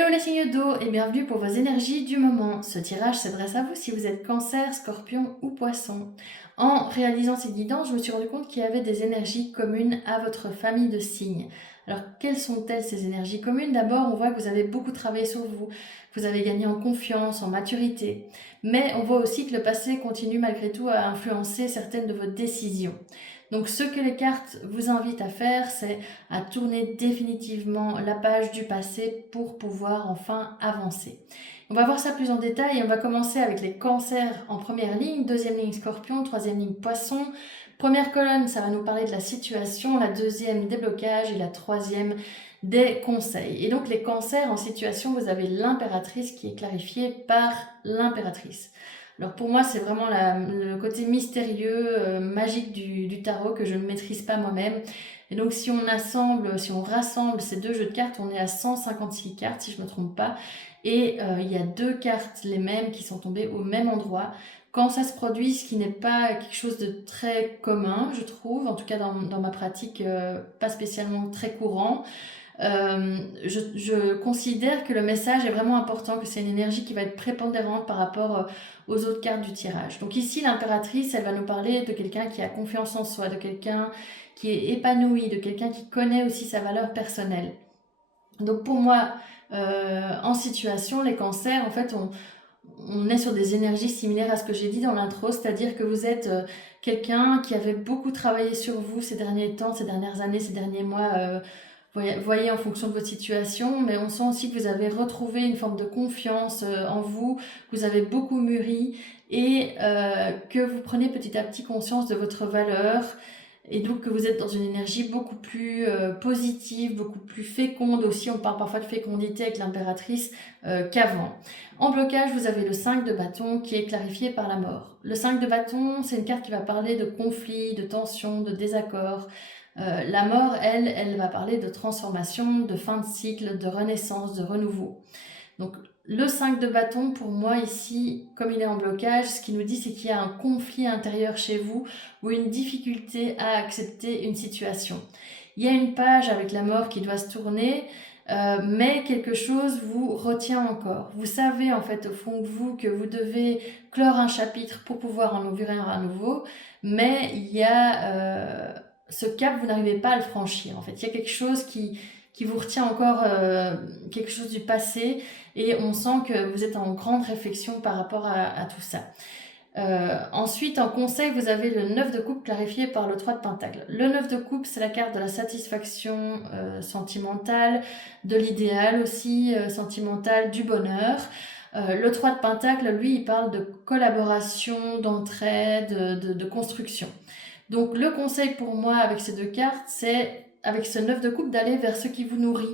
Hello les signes d'eau et bienvenue pour vos énergies du moment. Ce tirage s'adresse à vous si vous êtes cancer, scorpion ou poisson. En réalisant ces guidances, je me suis rendu compte qu'il y avait des énergies communes à votre famille de signes. Alors quelles sont-elles ces énergies communes? D'abord, on voit que vous avez beaucoup travaillé sur vous, vous avez gagné en confiance, en maturité. Mais on voit aussi que le passé continue malgré tout à influencer certaines de vos décisions. Donc ce que les cartes vous invitent à faire, c'est à tourner définitivement la page du passé pour pouvoir enfin avancer. On va voir ça plus en détail et on va commencer avec les cancers en première ligne, deuxième ligne scorpion, troisième ligne poisson. Première colonne, ça va nous parler de la situation, la deuxième des blocages et la troisième des conseils. Et donc les cancers en situation, vous avez l'impératrice qui est clarifiée par l'impératrice. Alors pour moi, c'est vraiment le côté mystérieux, magique du tarot que je ne maîtrise pas moi-même. Et donc si on rassemble ces deux jeux de cartes, on est à 156 cartes si je ne me trompe pas. Et il y a deux cartes les mêmes qui sont tombées au même endroit. Quand ça se produit, ce qui n'est pas quelque chose de très commun, je trouve, en tout cas dans ma pratique, pas spécialement très courant. Je considère que le message est vraiment important, que c'est une énergie qui va être prépondérante par rapport aux autres cartes du tirage. Donc ici, l'impératrice, elle va nous parler de quelqu'un qui a confiance en soi, de quelqu'un qui est épanoui, de quelqu'un qui connaît aussi sa valeur personnelle. Donc pour moi, en situation, les cancers, en fait, on est sur des énergies similaires à ce que j'ai dit dans l'intro, c'est-à-dire que vous êtes quelqu'un qui avait beaucoup travaillé sur vous ces derniers temps, ces dernières années, ces derniers mois, voyez en fonction de votre situation, mais on sent aussi que vous avez retrouvé une forme de confiance en vous, que vous avez beaucoup mûri et que vous prenez petit à petit conscience de votre valeur et donc que vous êtes dans une énergie beaucoup plus positive, beaucoup plus féconde aussi. On parle parfois de fécondité avec l'impératrice qu'avant. En blocage, vous avez le 5 de bâton qui est clarifié par la mort. Le 5 de bâton, c'est une carte qui va parler de conflits, de tensions, de désaccords. La mort, elle va parler de transformation, de fin de cycle, de renaissance, de renouveau. Donc le 5 de bâton, pour moi ici, comme il est en blocage, ce qu'il nous dit, c'est qu'il y a un conflit intérieur chez vous ou une difficulté à accepter une situation. Il y a une page avec la mort qui doit se tourner, mais quelque chose vous retient encore. Vous savez en fait au fond de vous que vous devez clore un chapitre pour pouvoir en ouvrir un nouveau, mais il y a ce cap, vous n'arrivez pas à le franchir. En fait, il y a quelque chose qui vous retient encore, quelque chose du passé, et on sent que vous êtes en grande réflexion par rapport à tout ça. Ensuite, en conseil, vous avez le 9 de coupe clarifié par le 3 de pentacle. Le 9 de coupe, c'est la carte de la satisfaction sentimentale, de l'idéal aussi sentimental, du bonheur. Le 3 de pentacle, lui, il parle de collaboration, d'entraide, de construction. Donc le conseil pour moi avec ces deux cartes, c'est avec ce 9 de coupe d'aller vers ce qui vous nourrit,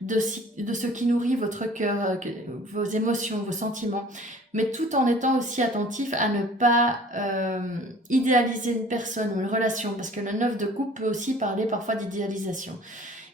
de ce qui nourrit votre cœur, vos émotions, vos sentiments, mais tout en étant aussi attentif à ne pas idéaliser une personne ou une relation, parce que le 9 de coupe peut aussi parler parfois d'idéalisation.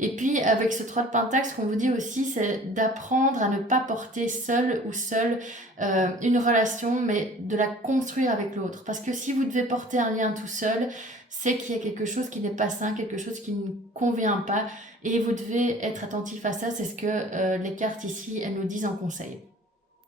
Et puis, avec ce 3 de pentacle, ce qu'on vous dit aussi, c'est d'apprendre à ne pas porter seul ou seule une relation, mais de la construire avec l'autre. Parce que si vous devez porter un lien tout seul, c'est qu'il y a quelque chose qui n'est pas sain, quelque chose qui ne convient pas, et vous devez être attentif à ça. C'est ce que les cartes ici, elles nous disent en conseil.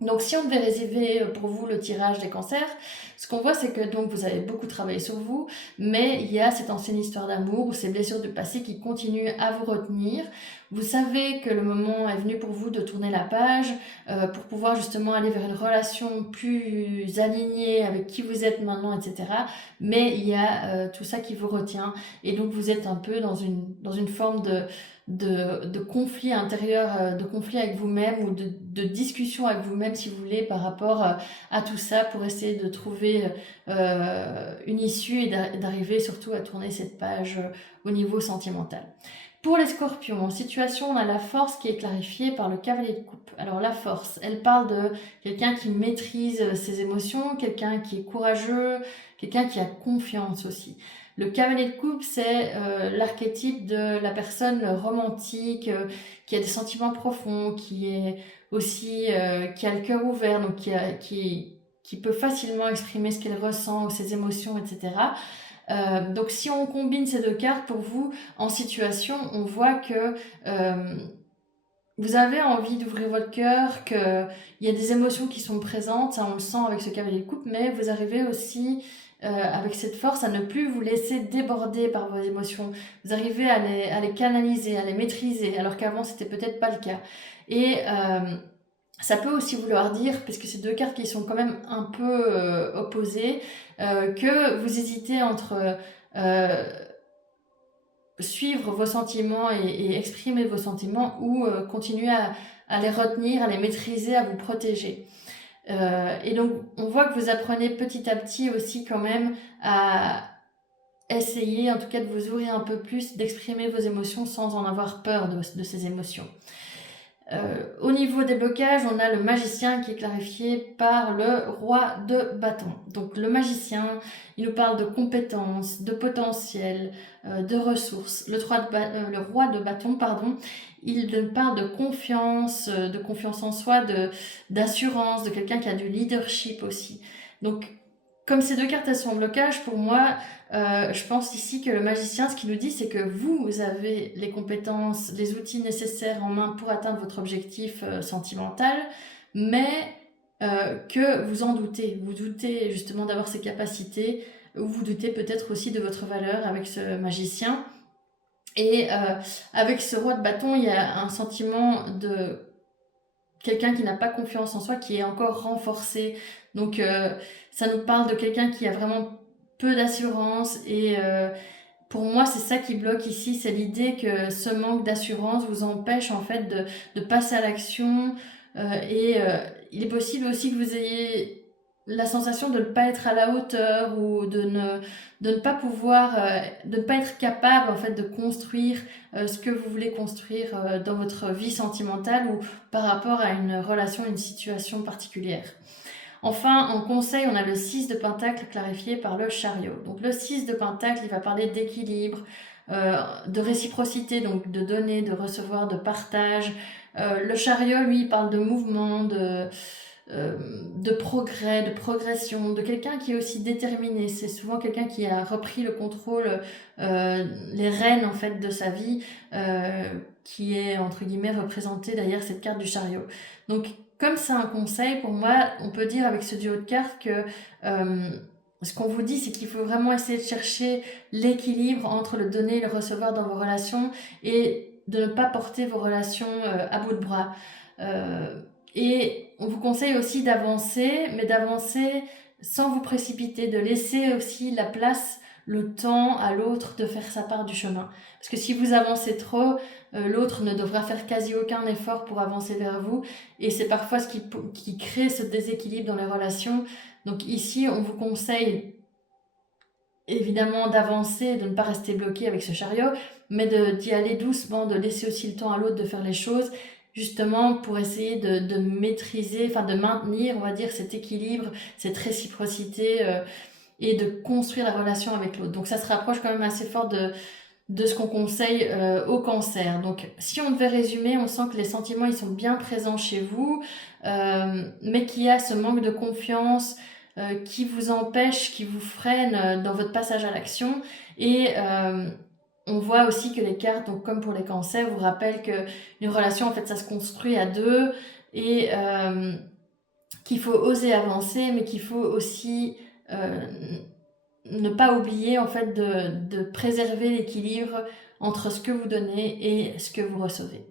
Donc si on devait réserver pour vous le tirage des cancers, ce qu'on voit, c'est que donc vous avez beaucoup travaillé sur vous, mais il y a cette ancienne histoire d'amour ou ces blessures du passé qui continuent à vous retenir. Vous savez que le moment est venu pour vous de tourner la page pour pouvoir justement aller vers une relation plus alignée avec qui vous êtes maintenant, etc. Mais il y a tout ça qui vous retient, et donc vous êtes un peu dans une forme de conflit intérieur, de conflit avec vous-même ou de discussion avec vous-même, si vous voulez, par rapport à tout ça, pour essayer de trouver une issue et d'arriver surtout à tourner cette page au niveau sentimental. Pour les scorpions, en situation, on a la force qui est clarifiée par le cavalier de coupe. Alors la force, elle parle de quelqu'un qui maîtrise ses émotions, quelqu'un qui est courageux, quelqu'un qui a confiance aussi. Le cavalier de coupe, c'est l'archétype de la personne romantique, qui a des sentiments profonds, qui est aussi qui a le cœur ouvert, donc qui peut facilement exprimer ce qu'elle ressent, ses émotions, etc. Donc si on combine ces deux cartes pour vous en situation, on voit que vous avez envie d'ouvrir votre cœur, qu'il y a des émotions qui sont présentes, ça on le sent avec ce cavalier de coupe, mais vous arrivez aussi avec cette force à ne plus vous laisser déborder par vos émotions. Vous arrivez à les canaliser, à les maîtriser, alors qu'avant c'était peut-être pas le cas. Et ça peut aussi vouloir dire, parce que c'est deux cartes qui sont quand même un peu opposées, que vous hésitez entre suivre vos sentiments et exprimer vos sentiments ou continuer à les retenir, à les maîtriser, à vous protéger. Et donc, on voit que vous apprenez petit à petit aussi quand même à essayer, en tout cas, de vous ouvrir un peu plus, d'exprimer vos émotions sans en avoir peur de ces émotions. Au niveau des blocages, on a le magicien qui est clarifié par le roi de bâton. Donc le magicien, il nous parle de compétences, de potentiel, de ressources. Le roi de bâton, pardon, il nous parle de confiance en soi, d'assurance, de quelqu'un qui a du leadership aussi. Donc comme ces deux cartes elles sont en blocage, pour moi, je pense ici que le magicien, ce qu'il nous dit, c'est que vous avez les compétences, les outils nécessaires en main pour atteindre votre objectif sentimental, mais que vous en doutez. Vous doutez justement d'avoir ces capacités, ou vous doutez peut-être aussi de votre valeur avec ce magicien. Et avec ce roi de bâton, il y a un sentiment de quelqu'un qui n'a pas confiance en soi, qui est encore renforcé. Donc ça nous parle de quelqu'un qui a vraiment peu d'assurance et pour moi c'est ça qui bloque ici, c'est l'idée que ce manque d'assurance vous empêche en fait de passer à l'action il est possible aussi que vous ayez la sensation de ne pas être à la hauteur ou de ne pas pouvoir, de ne pas être capable en fait de construire ce que vous voulez construire dans votre vie sentimentale ou par rapport à une relation, une situation particulière. Enfin, en conseil, on a le 6 de Pentacle clarifié par le chariot. Donc le 6 de Pentacle, il va parler d'équilibre, de réciprocité, donc de donner, de recevoir, de partage. Le chariot, lui, il parle de mouvement, de progrès, de progression, de quelqu'un qui est aussi déterminé. C'est souvent quelqu'un qui a repris le contrôle, les rênes en fait de sa vie, qui est entre guillemets représenté derrière cette carte du chariot. Donc comme c'est un conseil, pour moi, on peut dire avec ce duo de cartes que ce qu'on vous dit, c'est qu'il faut vraiment essayer de chercher l'équilibre entre le donner et le recevoir dans vos relations et de ne pas porter vos relations à bout de bras. Et on vous conseille aussi d'avancer, mais d'avancer sans vous précipiter, de laisser aussi la place, le temps à l'autre de faire sa part du chemin. Parce que si vous avancez trop, l'autre ne devra faire quasi aucun effort pour avancer vers vous. Et c'est parfois ce qui crée ce déséquilibre dans les relations. Donc ici, on vous conseille évidemment d'avancer, de ne pas rester bloqué avec ce chariot, mais d'y aller doucement, de laisser aussi le temps à l'autre de faire les choses, justement pour essayer de maîtriser, enfin de maintenir, on va dire, cet équilibre, cette réciprocité et de construire la relation avec l'autre. Donc ça se rapproche quand même assez fort de ce qu'on conseille au cancer. Donc si on devait résumer, on sent que les sentiments ils sont bien présents chez vous, mais qu'il y a ce manque de confiance qui vous empêche, qui vous freine dans votre passage à l'action. Et on voit aussi que les cartes, donc comme pour les cancers, vous rappellent qu'une relation, en fait, ça se construit à deux et qu'il faut oser avancer, mais qu'il faut aussi ne pas oublier en fait de préserver l'équilibre entre ce que vous donnez et ce que vous recevez.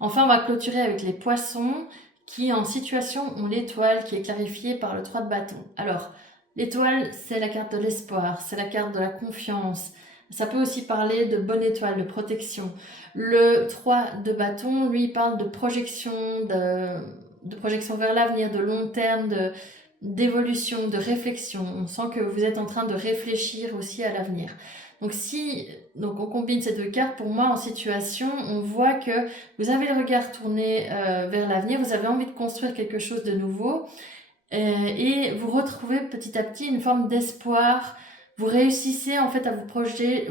Enfin, on va clôturer avec les poissons qui en situation ont l'étoile qui est clarifiée par le 3 de bâton. Alors, l'étoile, c'est la carte de l'espoir, c'est la carte de la confiance. Ça peut aussi parler de bonne étoile, de protection. Le 3 de bâton, lui, parle de projection, de projection vers l'avenir, de long terme, d'évolution, de réflexion. On sent que vous êtes en train de réfléchir aussi à l'avenir. Donc on combine ces deux cartes, pour moi en situation, on voit que vous avez le regard tourné vers l'avenir, vous avez envie de construire quelque chose de nouveau et vous retrouvez petit à petit une forme d'espoir. Vous réussissez en fait à vous projeter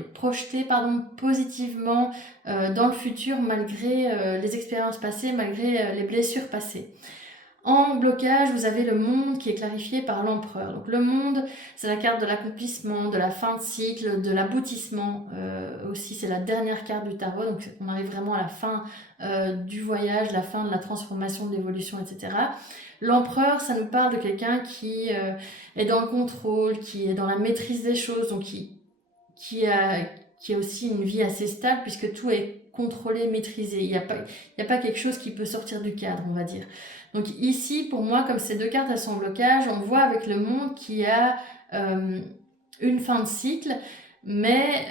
positivement dans le futur malgré les expériences passées, malgré les blessures passées. En blocage, vous avez le monde qui est clarifié par l'empereur. Donc le monde, c'est la carte de l'accomplissement, de la fin de cycle, de l'aboutissement. Aussi, c'est la dernière carte du tarot. Donc on arrive vraiment à la fin du voyage, la fin de la transformation, de l'évolution, etc. L'empereur, ça nous parle de quelqu'un qui est dans le contrôle, qui est dans la maîtrise des choses, donc qui a aussi une vie assez stable puisque tout est contrôlé, maîtrisé. Il n'y a pas quelque chose qui peut sortir du cadre, on va dire. Donc ici, pour moi, comme ces deux cartes, elles sont en blocage, on voit avec le monde qui a une fin de cycle, mais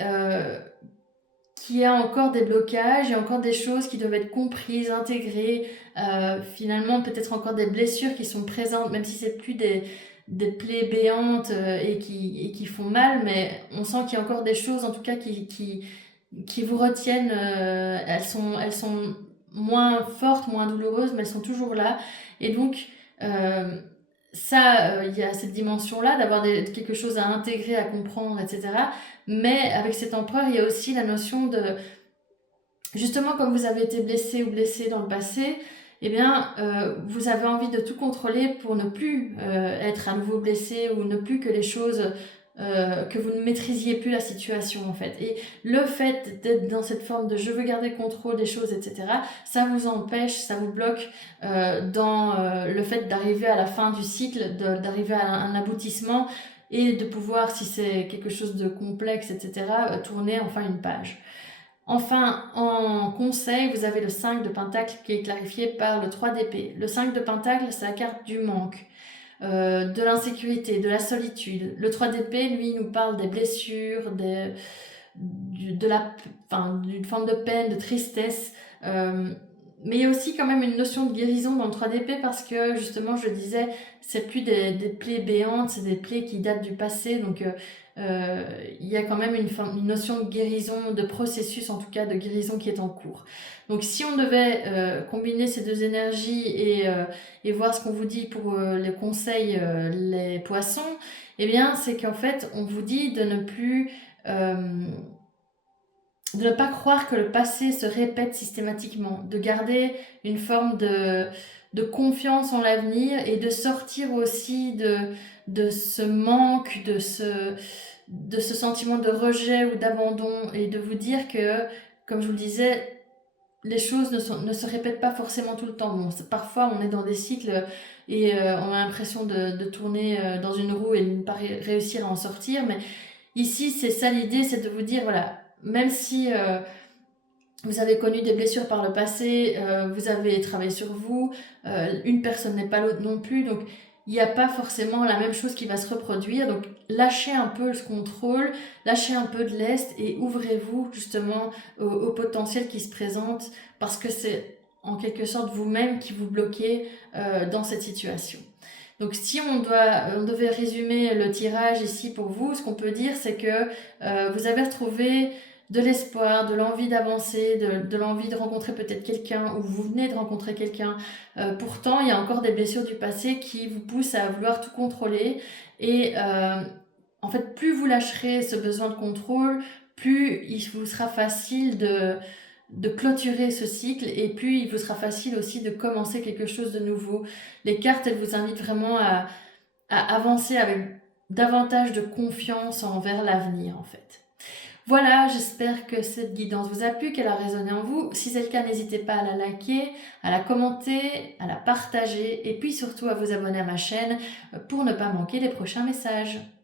qui a encore des blocages, il y a encore des choses qui doivent être comprises, intégrées, finalement peut-être encore des blessures qui sont présentes, même si c'est plus des plaies béantes et qui font mal, mais on sent qu'il y a encore des choses en tout cas qui vous retiennent, elles sont moins fortes, moins douloureuses, mais elles sont toujours là. Et donc, il y a cette dimension-là d'avoir quelque chose à intégrer, à comprendre, etc. Mais avec cet empereur, il y a aussi la notion de, justement, comme vous avez été blessé ou blessé dans le passé, eh bien, vous avez envie de tout contrôler pour ne plus être à nouveau blessé ou ne plus que les choses, que vous ne maîtrisiez plus la situation en fait. Et le fait d'être dans cette forme de je veux garder le contrôle des choses, etc., ça vous empêche, ça vous bloque dans le fait d'arriver à la fin du cycle, d'arriver à un aboutissement et de pouvoir, si c'est quelque chose de complexe, etc., tourner enfin une page. Enfin, en conseil, vous avez le 5 de Pentacle qui est clarifié par le 3 d'épée. Le 5 de Pentacle, c'est la carte du manque, de l'insécurité, de la solitude. Le 3 d'épée, lui, nous parle des blessures, d'une forme de peine, de tristesse. Mais il y a aussi quand même une notion de guérison dans le 3 d'épée parce que, justement, je le disais, c'est plus des plaies béantes, c'est des plaies qui datent du passé. Donc, il y a quand même une notion de guérison, de processus en tout cas, de guérison qui est en cours. Donc si on devait combiner ces deux énergies et voir ce qu'on vous dit pour les conseils, les poissons, eh bien c'est qu'en fait on vous dit de ne pas croire que le passé se répète systématiquement, de garder une forme de confiance en l'avenir et de sortir aussi de ce manque, de ce sentiment de rejet ou d'abandon et de vous dire que, comme je vous le disais, les choses ne se répètent pas forcément tout le temps. Bon, parfois, on est dans des cycles et on a l'impression de tourner dans une roue et de ne pas réussir à en sortir. Mais ici, c'est ça l'idée, c'est de vous dire, voilà, même si vous avez connu des blessures par le passé, vous avez travaillé sur vous, une personne n'est pas l'autre non plus, donc il n'y a pas forcément la même chose qui va se reproduire. Donc lâchez un peu ce contrôle, lâchez un peu de lest et ouvrez-vous justement au potentiel qui se présente parce que c'est en quelque sorte vous-même qui vous bloquez dans cette situation. Donc si on devait résumer le tirage ici pour vous, ce qu'on peut dire c'est que vous avez retrouvé de l'espoir, de l'envie d'avancer, de l'envie de rencontrer peut-être quelqu'un ou vous venez de rencontrer quelqu'un. Pourtant, il y a encore des blessures du passé qui vous poussent à vouloir tout contrôler et en fait, plus vous lâcherez ce besoin de contrôle, plus il vous sera facile de clôturer ce cycle et plus il vous sera facile aussi de commencer quelque chose de nouveau. Les cartes, elles vous invitent vraiment à avancer avec davantage de confiance envers l'avenir en fait. Voilà, j'espère que cette guidance vous a plu, qu'elle a résonné en vous. Si c'est le cas, n'hésitez pas à la liker, à la commenter, à la partager et puis surtout à vous abonner à ma chaîne pour ne pas manquer les prochains messages.